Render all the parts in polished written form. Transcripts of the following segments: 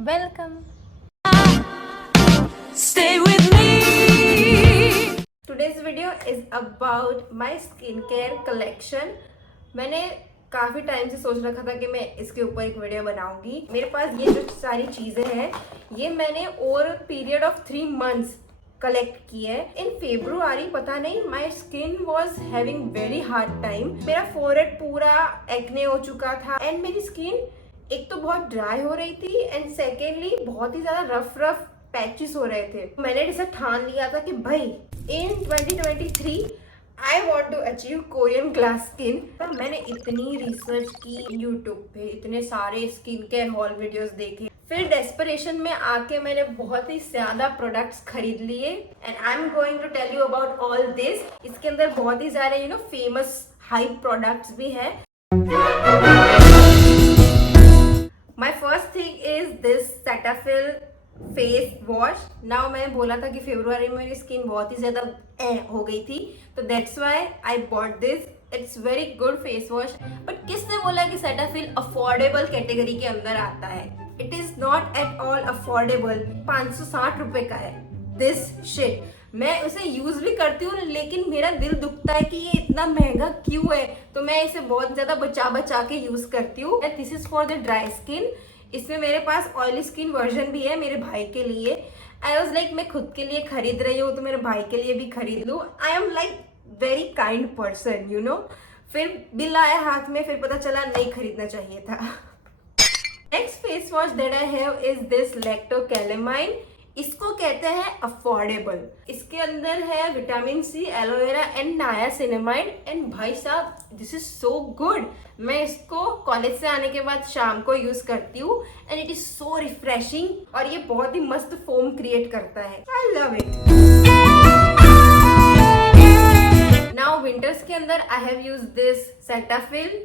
Welcome. Stay with me. Today's video is about my skincare collection. मैंने काफ़ी time से सोच रखा था कि मैं इसके ऊपर एक वीडियो बनाऊंगी। मेरे पास ये जो सारी चीज़ें हैं ये मैंने over period of 3 months collect की है। इन फेब्रुआरी पता नहीं my skin was having very hard time. मेरा फोरहेड पूरा एक्ने हो चुका था एंड मेरी स्किन एक तो बहुत ड्राई हो रही थी एंड सेकेंडली बहुत ही ज्यादा रफ पैचेस हो रहे थे। मैंने इसे ठान लिया था कि भाई in 2023 I want to achieve Korean glass skin. तो मैंने इतनी रिसर्च की यूट्यूब पे, इतने सारे स्किन केयर हॉल वीडियोस देखे, फिर डेस्परेशन में आके मैंने बहुत ही ज्यादा प्रोडक्ट्स खरीद लिए and I am going to tell you about all this. इसके अंदर बहुत ही सारे फेमस हाइप प्रोडक्ट्स भी है। My first thing is this Cetaphil face wash. Now मैंने बोला था कि फरवरी में मेरी स्किन बहुत ही ज्यादा हो गई थी, तो that's why I bought this. It's very good face wash. But किसने बोला कि सेटाफिल अफोर्डेबल कैटेगरी के अंदर आता है? It is not at all affordable. 560 रुपए का है दिस शिट। मैं उसे यूज भी करती हूँ लेकिन मेरा दिल दुखता है कि ये इतना महंगा क्यों है, तो मैं इसे बहुत ज्यादा बचा के यूज करती हूँ। This is for the dry skin. इसमें मेरे पास ऑयली स्किन वर्जन भी है मेरे भाई के लिए। आई वॉज लाइक मैं खुद के लिए खरीद रही हूँ तो मेरे भाई के लिए भी खरीद लूँ। I am like very kind person you know. फिर बिल आया हाथ में, फिर पता चला नहीं खरीदना चाहिए था। Next face wash that I have is this Lacto Calamine. इसको कहते हैं अफोर्डेबल। इसके अंदर है vitamin C, aloe vera and niacinamide and भाई साहब दिस इज सो गुड। मैं इसको कॉलेज से आने के बाद शाम को यूज करती हूँ and it is so refreshing और ये बहुत ही मस्त फोम क्रिएट करता है। I love it. Now winters के अंदर I have use this Cetaphil.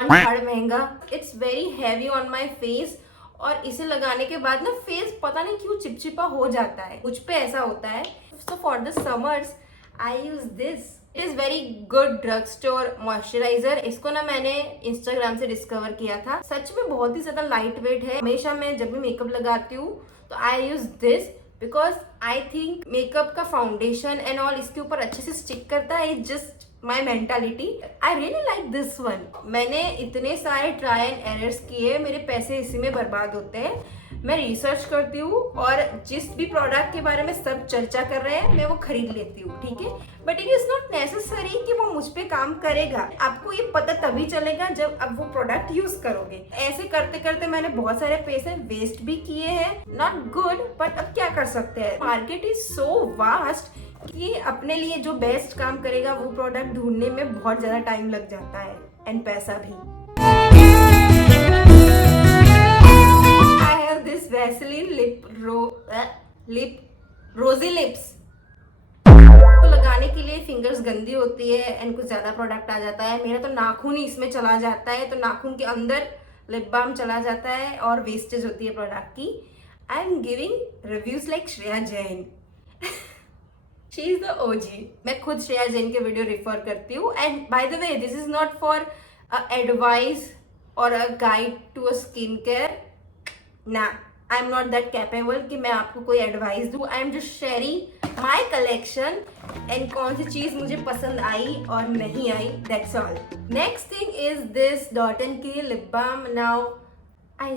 बड़ा महंगा, it's very heavy on my face और इसे लगाने के बाद ना फेस पता नहीं क्यों चिपचिपा हो जाता है, मुझ पे ऐसा होता है। So for the summers I use this. It is very good drug store moisturiser. इसको ना मैंने इंस्टाग्राम से डिस्कवर किया था। सच में बहुत ही ज्यादा लाइट वेट है। हमेशा मैं जब भी मेकअप लगाती हूँ तो I use this because I think makeup का फाउंडेशन एंड ऑल इसके ऊपर अच्छे से स्टिक करता है। It just my mentality. I really like this one. मैंने इतने सारे ट्राई एंड एरर्स किए, मेरे पैसे इसी में बर्बाद होते हैं। मैं रिसर्च करती हूँ और जिस भी प्रोडक्ट के बारे में सब चर्चा कर रहे हैं मैं वो खरीद लेती हूँ, ठीक है। But it is not necessary कि वो मुझ पे काम करेगा। आपको ये पता तभी चलेगा जब आप वो प्रोडक्ट यूज करोगे। ऐसे करते करते मैंने बहुत सारे पैसे वेस्ट भी किए हैं। नॉट गुड बट अब क्या कर सकते हैं। मार्केट इज सो वास्ट कि अपने लिए जो बेस्ट काम करेगा वो प्रोडक्ट ढूंढने में बहुत ज्यादा टाइम लग जाता है एंड पैसा भी। आई हैव दिस वैसलीन लिप रोजी लिप्स। तो लगाने के लिए फिंगर्स गंदी होती है एंड कुछ ज्यादा प्रोडक्ट आ जाता है। मेरा तो नाखून ही इसमें चला जाता है, तो नाखून के अंदर लिप बाम चला जाता है और वेस्टेज होती है प्रोडक्ट की। I am giving reviews like Shreya Jain. She is the OG. मैं खुद श्रेया जैन के वीडियो रिफर करती हूँ and by the way this is not for advice और a guide to a skin care ना। I am not that capable कि मैं आपको कोई एडवाइस दूँ। I am just sharing my collection and कौन सी चीज मुझे पसंद आई और नहीं आई, that's all. Next thing is this Dot and Key lip balm. Now I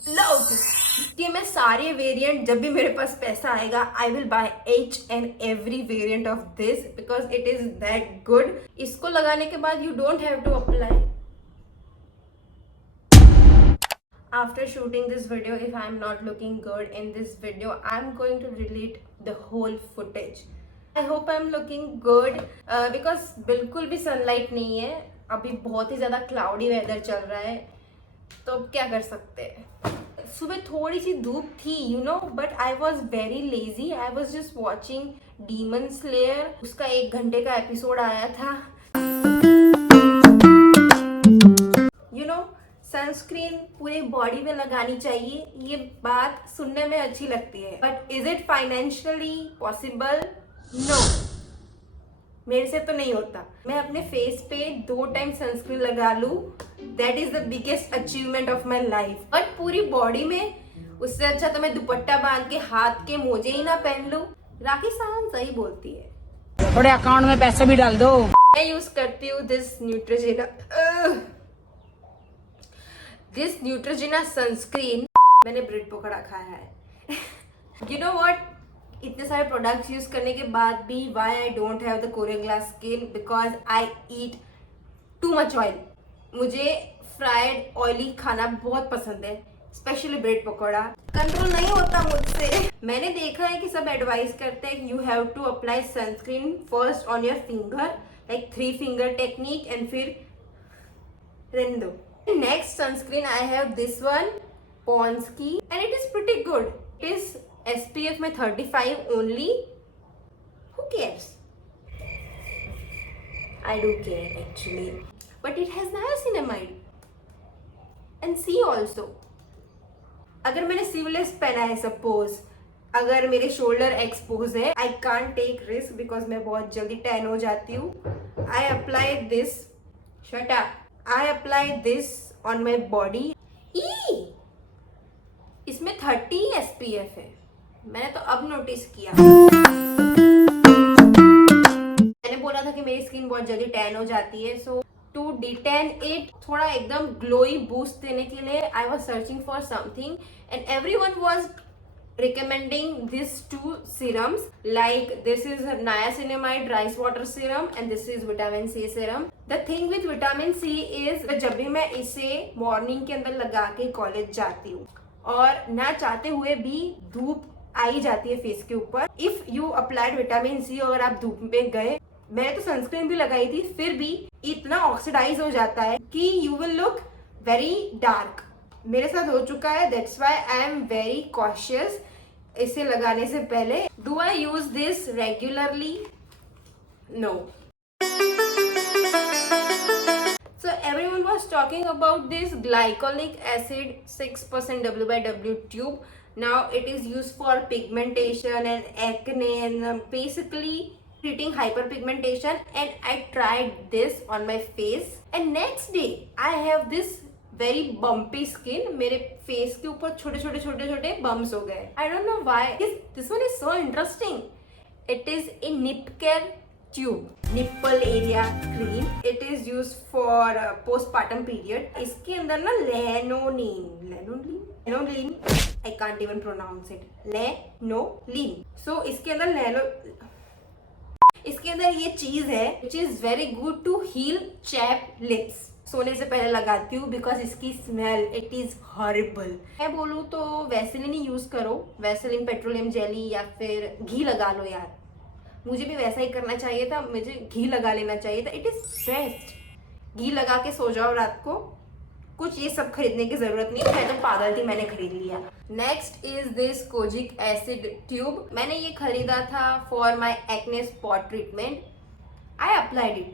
love this. इसके मैं सारे वेरिएंट, जब भी मेरे पास पैसा आएगा I will buy each and every variant of this because it is that good। इसको लगाने के बाद you don't have to apply। After shooting this video, if I am not looking good in this video, I am going to delete the whole footage। I hope I am looking good because बिल्कुल भी sunlight नहीं है। अभी बहुत ही ज़्यादा cloudy weather चल रहा है, तो अब क्या कर सकते हैं। सुबह थोड़ी सी धूप थी you know, but I was very lazy. I was just watching demon slayer. उसका 1 घंटे का एपिसोड आया था। यू नो सनस्क्रीन पूरे बॉडी में लगानी चाहिए, ये बात सुनने में अच्छी लगती है, but is it financially possible? No. मेरे से तो नहीं होता। मैं अपने फेस पे 2 टाइम सनस्क्रीन लगा लूं, that is the biggest achievement of my life. But पूरी बॉडी में, उससे अच्छा तो मैं दुपट्टा बांध के हाथ के मोजे ही ना पहन लूं। राखी सावंत सही बोलती है। थोड़े अकाउंट में पैसे भी डाल दो। मैं यूज करती हूँ दिस न्यूट्रोजेना सनस्क्रीन। मैंने ब्रेड पकौड़ा खाया है। यू नो व्हाट, इतने सारे प्रोडक्ट्स यूज करने के बाद भी why I don't have the Korean glass skin, because I eat too much oil. मुझे फ्राइड ऑयली खाना बहुत पसंद है, स्पेशली ब्रेड पकौड़ा। कंट्रोल नहीं होता मुझसे। मैंने देखा है कि सब एडवाइस करते हैं you have to apply sunscreen first on your finger, like 3 finger technique, and फिर रहने दो। Next sunscreen I have this one, Pond's की, and it is pretty good. It is SPF में 35 only. Who cares? I do care actually. But it has niacinamide. And C also. अगर मैंने sleeveless पहना है suppose, अगर मेरे shoulder expose है, I can't take risk because मैं बहुत जल्दी टैन हो जाती हूँ। I apply this. Shut up. I apply this on my body. इसमें 30 SPF है। मैंने तो अब नोटिस किया। मैंने बोला था कि मेरी स्किन बहुत जल्दी टैन हो जाती है, सो टू डिटेन इट, थोड़ा एकदम ग्लोई बूस्ट देने के लिए I was searching for something, and everyone was recommending these 2 serums, like this is niacinamide rice water serum and this is vitamin C serum. The thing with vitamin C is जब भी मैं इसे morning के अंदर लगा के college जाती हूँ और ना चाहते हुए भी धूप आई जाती है फेस के ऊपर, if you applied vitamin C, अगर आप धूप में गए, मैंने तो सनस्क्रीन भी लगाई थी, फिर भी इतना ऑक्सीडाइज हो जाता है कि you will look very dark. मेरे साथ हो चुका है, that's why I am very cautious इसे लगाने से पहले। Do I use this regularly? No. So everyone was talking about this glycolic acid 6% W/W tube. Now it is used for pigmentation and acne and basically treating hyperpigmentation, and I tried this on my face and next day I have this very bumpy skin. मेरे face के ऊपर छोटे छोटे bumps हो गए। I don't know why. This one is so interesting. It is a nip care tube, nipple area cream. It is used for postpartum period. इसके अंदर ना लेनोलीन, I can't even pronounce it. लेनोलीन. So इसके अंदर इसके अंदर ये चीज है which is very good to heal chapped lips. सोने से पहले लगाती हूँ बिकॉज इसकी स्मेल इट इज हॉरिबल। मैं बोलूँ तो वैसलीन ही यूज करो, वैसलीन पेट्रोलियम जेली या फिर घी लगा लो यार। मुझे भी वैसा ही करना चाहिए था, मुझे घी लगा लेना चाहिए था। It is best. घी लगा के सो जाओ रात को, कुछ ये सब खरीदने की जरूरत नहीं। मैं तो पागल थी, मैंने खरीद लिया। Next is this kojic acid tube. मैंने ये खरीदा था for my acne spot treatment. I applied it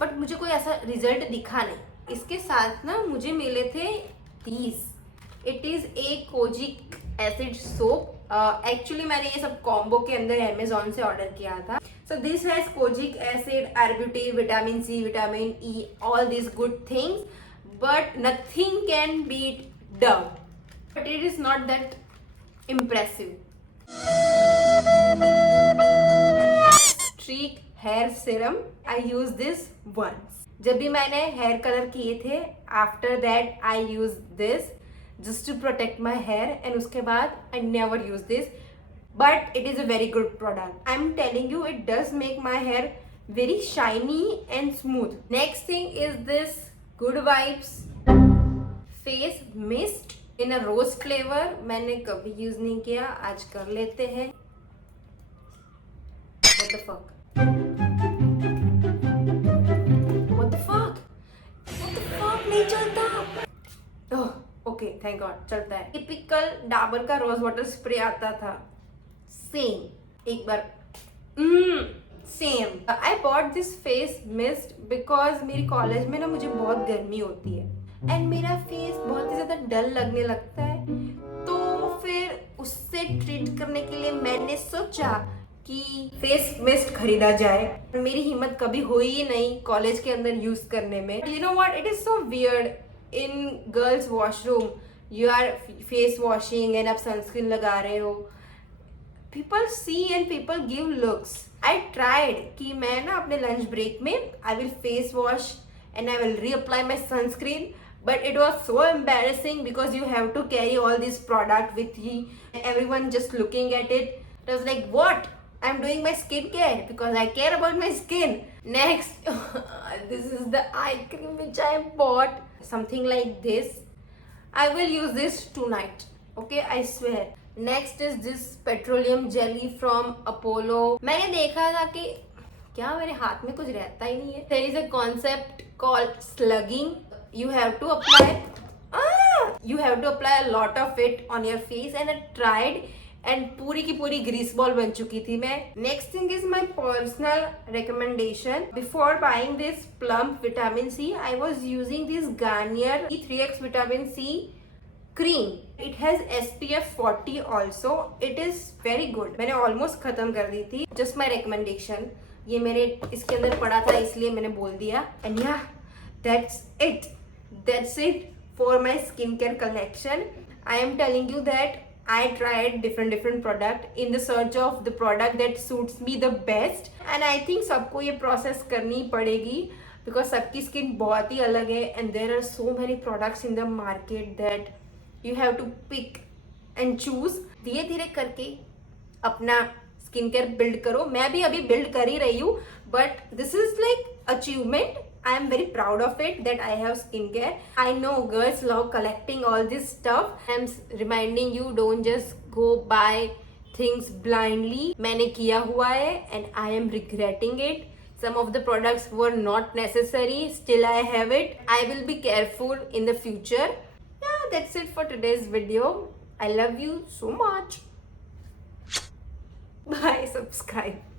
but मुझे कोई ऐसा रिजल्ट दिखा नहीं। इसके साथ ना मुझे मिले थे 30। It is a kojic acid soap. Actually मैंने ये सब कॉम्बो के अंदर अमेजोन से ऑर्डर किया था। So this has kojic acid, arbutin, vitamin C, vitamin E, all this good things, but nothing can beat Dove, but it is not that impressive. Streax hair serum, I use this once. जब भी मैंने hair colour किए थे, after that I use this just to protect my hair, and उसके बाद I never use this, but it is a very good product. I'm telling you, it does make my hair very shiny and smooth. Next thing is this Good Vibes face mist in a rose flavor. मैंने कभी use नहीं किया, आज कर लेते हैं। What the fuck? What the fuck? What the fuck? नहीं चलता। Oh. ओके, थैंक गॉड चलता है। टिपिकल डाबर का रोज वाटर स्प्रे आता था, सेम एक बार same. I bought this face mist because मेरी कॉलेज में ना मुझे बहुत गर्मी होती है एंड मेरा फेस बहुत ही ज्यादा डल लगने लगता है। तो फिर उससे ट्रीट करने के लिए मैंने सोचा कि फेस मिस्ट खरीदा जाए। मेरी हिम्मत कभी हुई ही नहीं कॉलेज के अंदर यूज करने में। You know what, it is so weird in girls washroom, you are face washing and आप सनस्क्रीन लगा रहे हो, people see and people give looks. I tried कि मैं ना अपने लंच ब्रेक में I will face wash and I will reapply my sunscreen, but it was so embarrassing because you have to carry all this product with you, everyone just looking at it. I was like, what? I'm doing my skincare because I care about my skin. Next, this is the eye cream which I bought, something like this. I will use this tonight, okay, I swear. Next is this petroleum jelly from Apollo. मैंने देखा था कि क्या मेरे हाथ में कुछ रहता ही नहीं है। There is a concept called slugging. You have to apply a lot of it on your face, and I tried and पूरी की पूरी ग्रीस बॉल बन चुकी थी मैं। Next thing is my personal recommendation. Before buying this plump vitamin C, I was using this Garnier E3X vitamin C cream. It has SPF 40 also. It is very good. मैंने almost खत्म कर दी थी। Just my recommendation. ये मेरे इसके अंदर पड़ा था इसलिए मैंने बोल दिया। And yeah, that's it for my skincare collection. I am telling you that I tried different product in the search of the product that suits me the best, and I think सबको ये process करनी पड़ेगी because सबकी skin बहुत ही अलग है, and there are so many products in the market that you have to pick and choose. धीरे धीरे करके अपना स्किन केयर बिल्ड करो। मैं भी अभी बिल्ड कर ही रही हूँ, but this is like achievement. I am very proud of it that I have skincare. I know girls love collecting all this stuff. I am reminding you, don't just go buy things blindly. मैंने किया हुआ है and I am regretting it. Some of the products were not necessary. Still I have it. I will be careful in the future. Yeah, that's it for today's video. I love you so much. Bye. Subscribe.